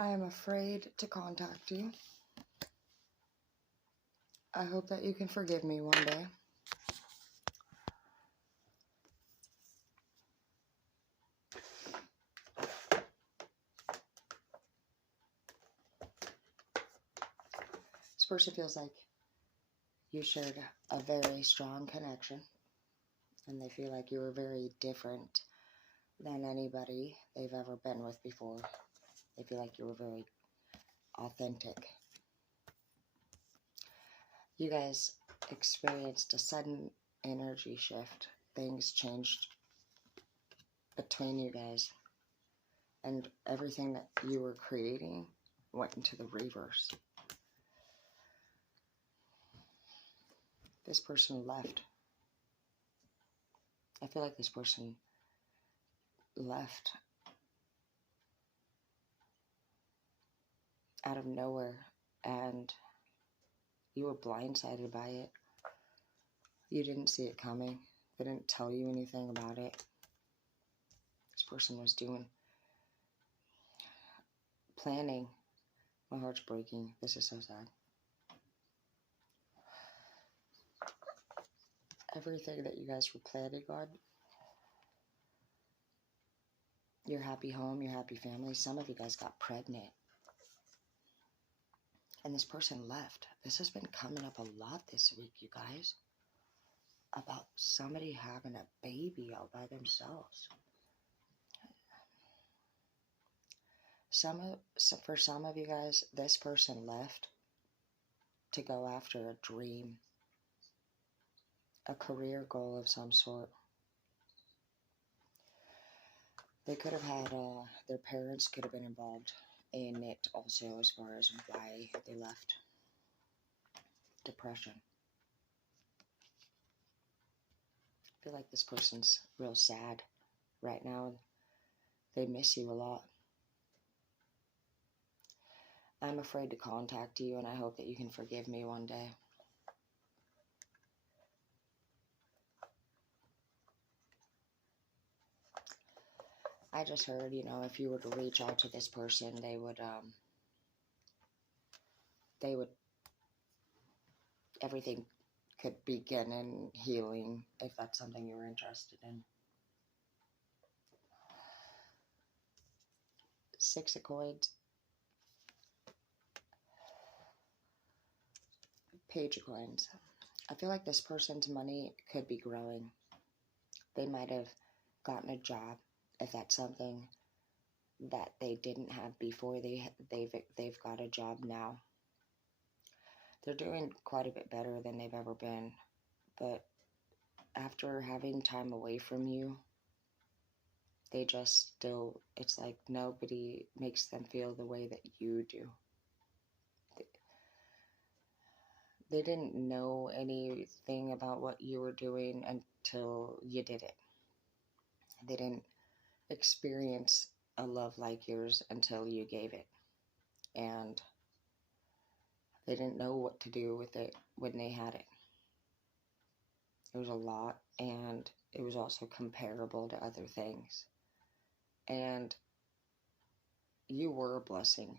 I am afraid to contact you. I hope that you can forgive me one day. This person feels like you shared a very strong connection, and they feel like you were very different than anybody they've ever been with before. They feel like you were very authentic. You guys experienced a sudden energy shift. Things changed between you guys, and everything that you were creating went into the reverse. This person left. I feel like this person left out of nowhere, and you were blindsided by it. You didn't see it coming. They didn't tell you anything about it. This person was planning. My heart's breaking. This is so sad. Everything that you guys were planning on, your happy home, your happy family, some of you guys got pregnant. And this person left. This has been coming up a lot this week, you guys. About somebody having a baby all by themselves. For some of you guys, this person left to go after a dream, a career goal of some sort. They could have had, their parents could have been involved in it also, as far as why they left. Depression. I feel like this person's real sad right now. They miss you a lot. I'm afraid to contact you, and I hope that you can forgive me one day. I just heard, if you were to reach out to this person, they would, everything could begin in healing, if that's something you were interested in. Six of Coins. Page of Coins. I feel like this person's money could be growing. They might have gotten a job, if that's something that they didn't have before. They've got a job now. They're doing quite a bit better than they've ever been, but after having time away from you, they just still, it's like nobody makes them feel the way that you do. They didn't know anything about what you were doing until you did it. They didn't experience a love like yours until you gave it. And they didn't know what to do with it when they had it. It was a lot, and it was also comparable to other things. And you were a blessing.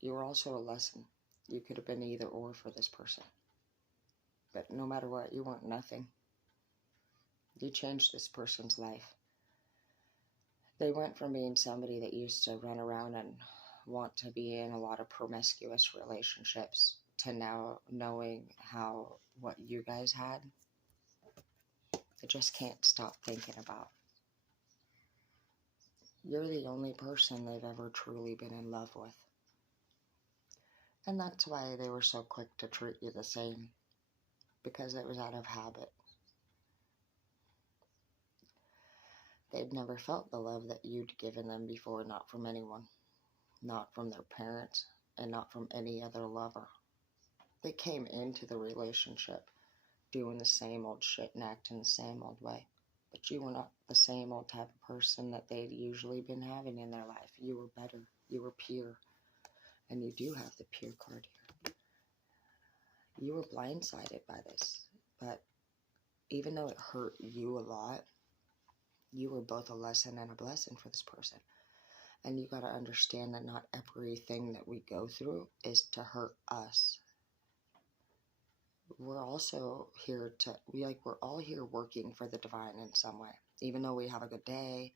You were also a lesson. You could have been either or for this person. But no matter what, you weren't nothing. You changed this person's life. They went from being somebody that used to run around and want to be in a lot of promiscuous relationships to now knowing what you guys had. They just can't stop thinking about. You're the only person they've ever truly been in love with. And that's why they were so quick to treat you the same, because it was out of habit. They'd never felt the love that you'd given them before, not from anyone, not from their parents, and not from any other lover. They came into the relationship doing the same old shit and acting the same old way. But you were not the same old type of person that they'd usually been having in their life. You were better. You were pure. And you do have the pure card here. You were blindsided by this. But even though it hurt you a lot, you were both a lesson and a blessing for this person. And you got to understand that not everything that we go through is to hurt us. We're also here we're all here working for the divine in some way. Even though we have a good day,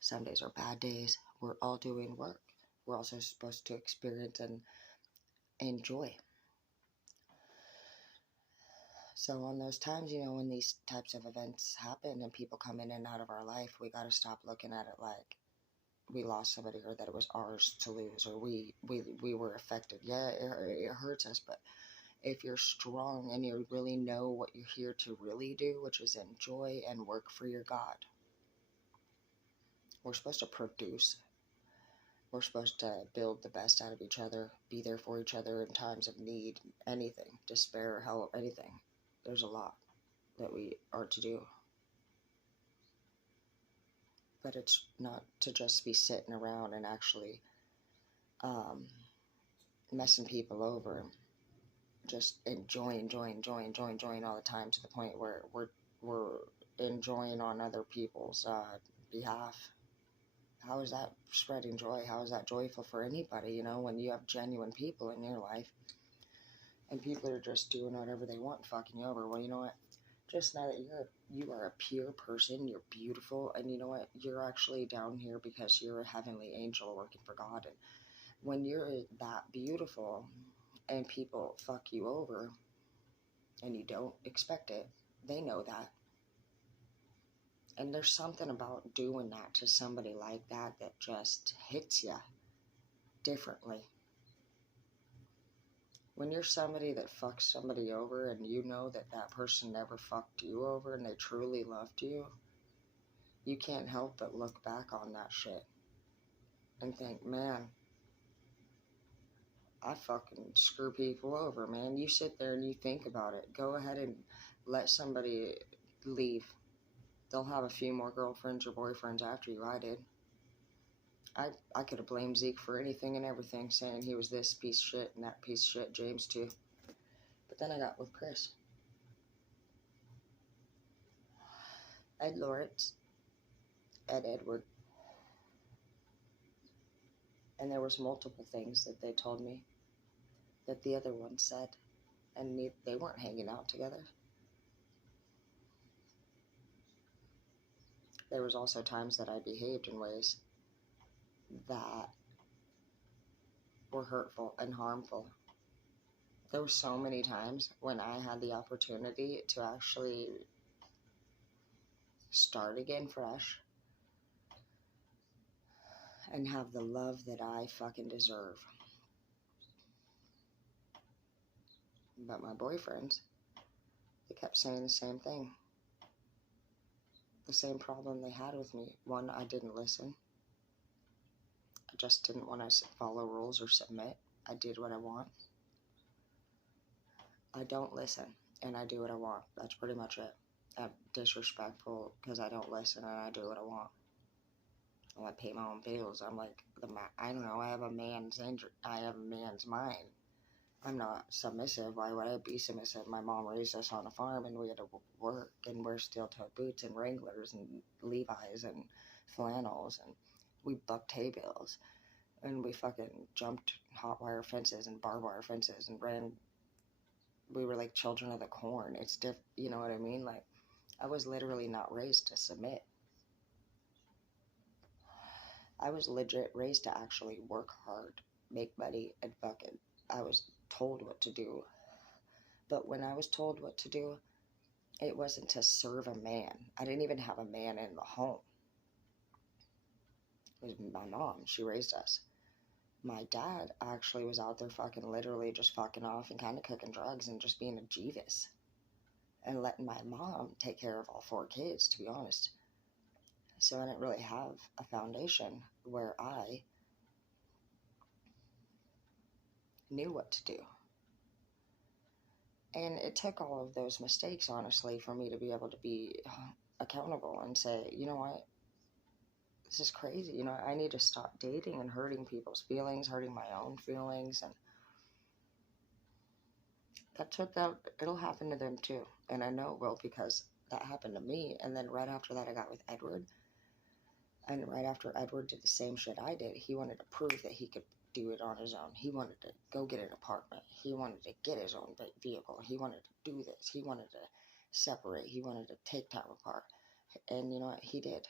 some days are bad days, we're all doing work. We're also supposed to experience and enjoy. So on those times, when these types of events happen and people come in and out of our life, we got to stop looking at it like we lost somebody or that it was ours to lose or we were affected. Yeah, it hurts us, but if you're strong and you really know what you're here to really do, which is enjoy and work for your God, we're supposed to produce. We're supposed to build the best out of each other, be there for each other in times of need, anything, despair, help, anything. There's a lot that we are to do. But it's not to just be sitting around and actually messing people over. Just enjoying all the time to the point where we're enjoying on other people's behalf. How is that spreading joy? How is that joyful for anybody? When you have genuine people in your life and people are just doing whatever they want, fucking you over. Well, you know what? Just know that you are a pure person. You're beautiful, and you know what? You're actually down here because you're a heavenly angel working for God. And when you're that beautiful, and people fuck you over, and you don't expect it, they know that. And there's something about doing that to somebody like that that just hits you differently. When you're somebody that fucks somebody over and you know that that person never fucked you over and they truly loved you, you can't help but look back on that shit and think, man, I fucking screw people over, man. You sit there and you think about it. Go ahead and let somebody leave. They'll have a few more girlfriends or boyfriends after you. I did. I could have blamed Zeke for anything and everything, saying he was this piece of shit and that piece of shit, James too. But then I got with Chris. Ed Lawrence, Ed Edward. And there was multiple things that they told me that the other one said. And they weren't hanging out together. There was also times that I behaved in ways that were hurtful and harmful. There were so many times when I had the opportunity to actually start again fresh and have the love that I fucking deserve. But my boyfriends, they kept saying the same thing. The same problem they had with me. One, I didn't listen. I just didn't want to follow rules or submit. I did what I want. I don't listen, and I do what I want. That's pretty much it. I'm disrespectful because I don't listen and I do what I want. I pay my own bills. I'm like I don't know. I have a man's mind. I'm not submissive. Why would I be submissive? My mom raised us on a farm, and we had to work, and we're steel-toed boots and Wranglers and Levi's and flannels, and we bucked hay bales, and we fucking jumped hot wire fences and barbed wire fences and ran. We were like children of the corn. It's you know what I mean? Like, I was literally not raised to submit. I was legit raised to actually work hard, make money, and fucking, I was told what to do. But when I was told what to do, it wasn't to serve a man. I didn't even have a man in the home. It was my mom. She raised us. My dad actually was out there fucking literally just fucking off and kind of cooking drugs and just being a Jeeves. And letting my mom take care of all 4 kids, to be honest. So I didn't really have a foundation where I knew what to do. And it took all of those mistakes, honestly, for me to be able to be accountable and say, you know what, this is crazy. I need to stop dating and hurting people's feelings, hurting my own feelings. And it'll happen to them too. And I know it will because that happened to me. And then right after that, I got with Edward. And right after Edward did the same shit I did, he wanted to prove that he could do it on his own. He wanted to go get an apartment. He wanted to get his own vehicle. He wanted to do this. He wanted to separate. He wanted to take time apart. And you know what? He did.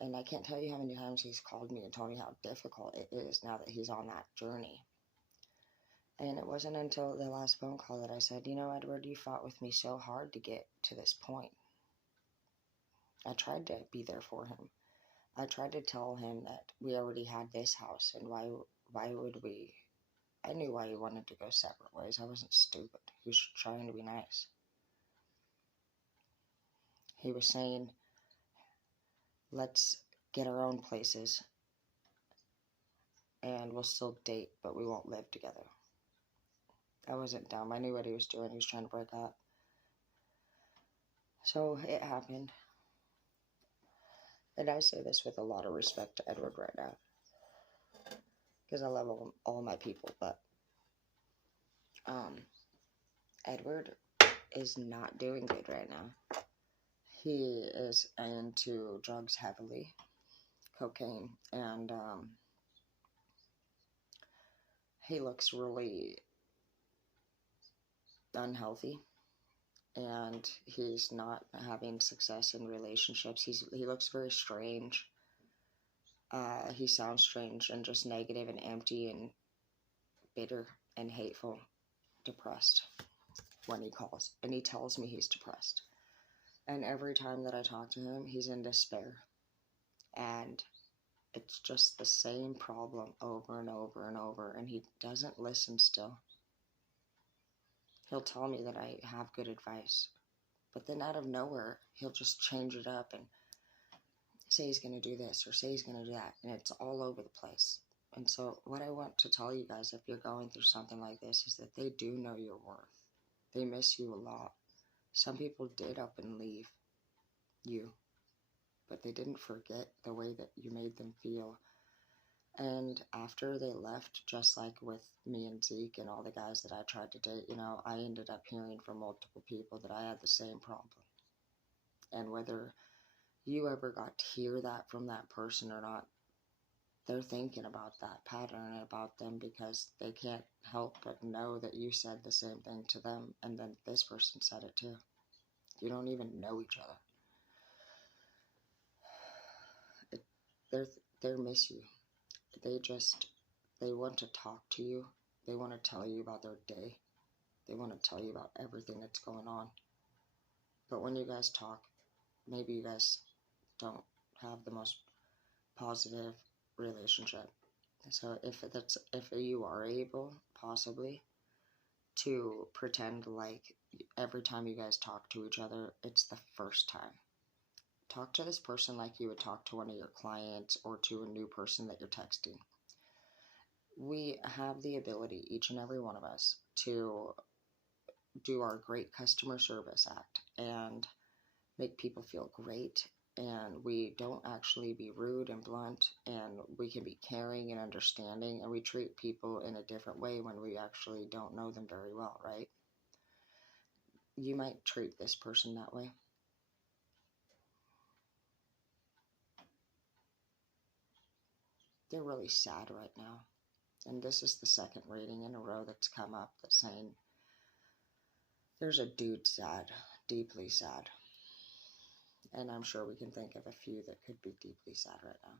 And I can't tell you how many times he's called me and told me how difficult it is now that he's on that journey. And it wasn't until the last phone call that I said, you know, Edward, you fought with me so hard to get to this point. I tried to be there for him. I tried to tell him that we already had this house, and why would we? I knew why he wanted to go separate ways. I wasn't stupid. He was trying to be nice. He was saying, let's get our own places, and we'll still date, but we won't live together. I wasn't dumb. I knew what he was doing. He was trying to break up. So it happened. And I say this with a lot of respect to Edward right now, because I love all my people, but Edward is not doing good right now. He is into drugs heavily, cocaine, and he looks really unhealthy, and he's not having success in relationships. He looks very strange. He sounds strange and just negative and empty and bitter and hateful, depressed when he calls. And he tells me he's depressed. And every time that I talk to him, he's in despair. And it's just the same problem over and over and over. And he doesn't listen still. He'll tell me that I have good advice. But then out of nowhere, he'll just change it up and say he's going to do this or say he's going to do that. And it's all over the place. And so what I want to tell you guys, if you're going through something like this, is that they do know your worth. They miss you a lot. Some people did up and leave you, but they didn't forget the way that you made them feel. And after they left, just like with me and Zeke and all the guys that I tried to date, you know, I ended up hearing from multiple people that I had the same problem. And whether you ever got to hear that from that person or not, they're thinking about that pattern about them, because they can't help but know that you said the same thing to them, and then this person said it too. You don't even know each other. They miss you. They want to talk to you. They want to tell you about their day. They want to tell you about everything that's going on. But when you guys talk, maybe you guys don't have the most positive relationship. So if you are able, possibly, to pretend like every time you guys talk to each other, it's the first time. Talk to this person like you would talk to one of your clients or to a new person that you're texting. We have the ability, each and every one of us, to do our great customer service act and make people feel great. And we don't actually be rude and blunt, and we can be caring and understanding, and we treat people in a different way when we actually don't know them very well, right? You might treat this person that way. They're really sad right now. And this is the second reading in a row that's come up that's saying there's a dude sad, deeply sad. And I'm sure we can think of a few that could be deeply sad right now.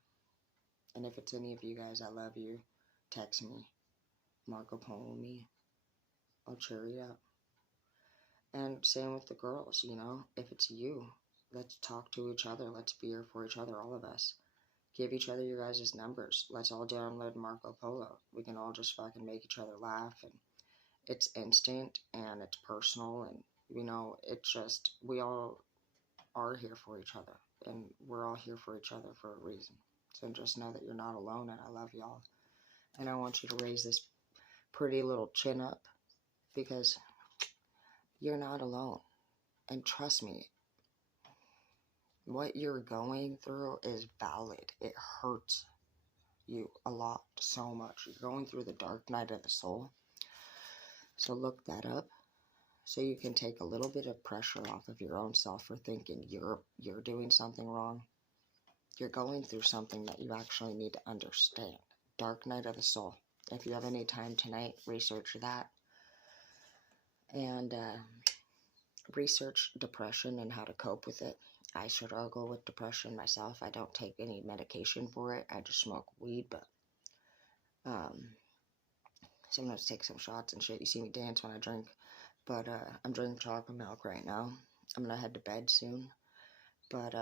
And if it's any of you guys, I love you. Text me. Marco Polo me. I'll cheer you up. And same with the girls, you know. If it's you, let's talk to each other. Let's be here for each other, all of us. Give each other your guys' numbers. Let's all download Marco Polo. We can all just fucking make each other laugh. And it's instant and it's personal. And, you know, it's just, we all are here for each other. And we're all here for each other for a reason. So just know that you're not alone, and I love y'all. And I want you to raise this pretty little chin up, because you're not alone. And trust me, what you're going through is valid. It hurts you a lot, so much. You're going through the dark night of the soul. So look that up, so you can take a little bit of pressure off of your own self for thinking you're doing something wrong. You're going through something that you actually need to understand. Dark night of the soul. If you have any time tonight, research that. And research depression and how to cope with it. I struggle with depression myself. I don't take any medication for it. I just smoke weed, but sometimes take some shots and shit. You see me dance when I drink. But I'm drinking chocolate milk right now. I'm gonna head to bed soon. But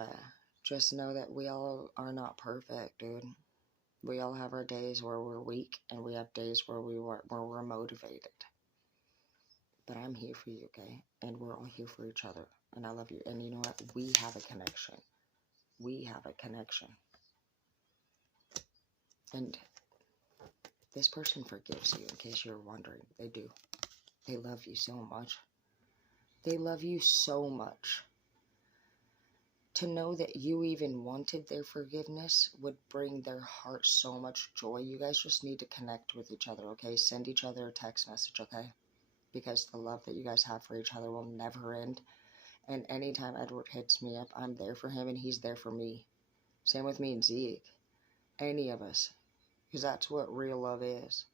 just know that we all are not perfect, dude. We all have our days where we're weak, and we have days where we're motivated. But I'm here for you, okay? And we're all here for each other. And I love you. And you know what? We have a connection. We have a connection. And this person forgives you, in case you're wondering. They do. They love you so much. They love you so much. To know that you even wanted their forgiveness would bring their heart so much joy. You guys just need to connect with each other, okay? Send each other a text message, okay? Because the love that you guys have for each other will never end. And anytime Edward hits me up, I'm there for him and he's there for me. Same with me and Zeke. Any of us. Because that's what real love is.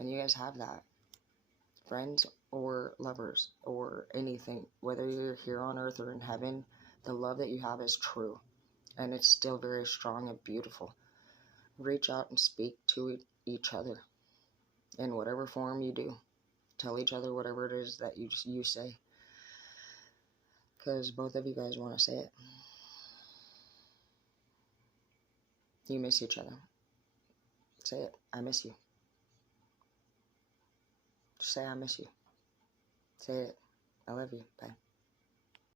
And you guys have that. Friends or lovers or anything. Whether you're here on earth or in heaven, the love that you have is true. And it's still very strong and beautiful. Reach out and speak to each other. In whatever form you do. Tell each other whatever it is that you say. Because both of you guys want to say it. You miss each other. Say it. I miss you. Just say I miss you. Say it. I love you. Bye.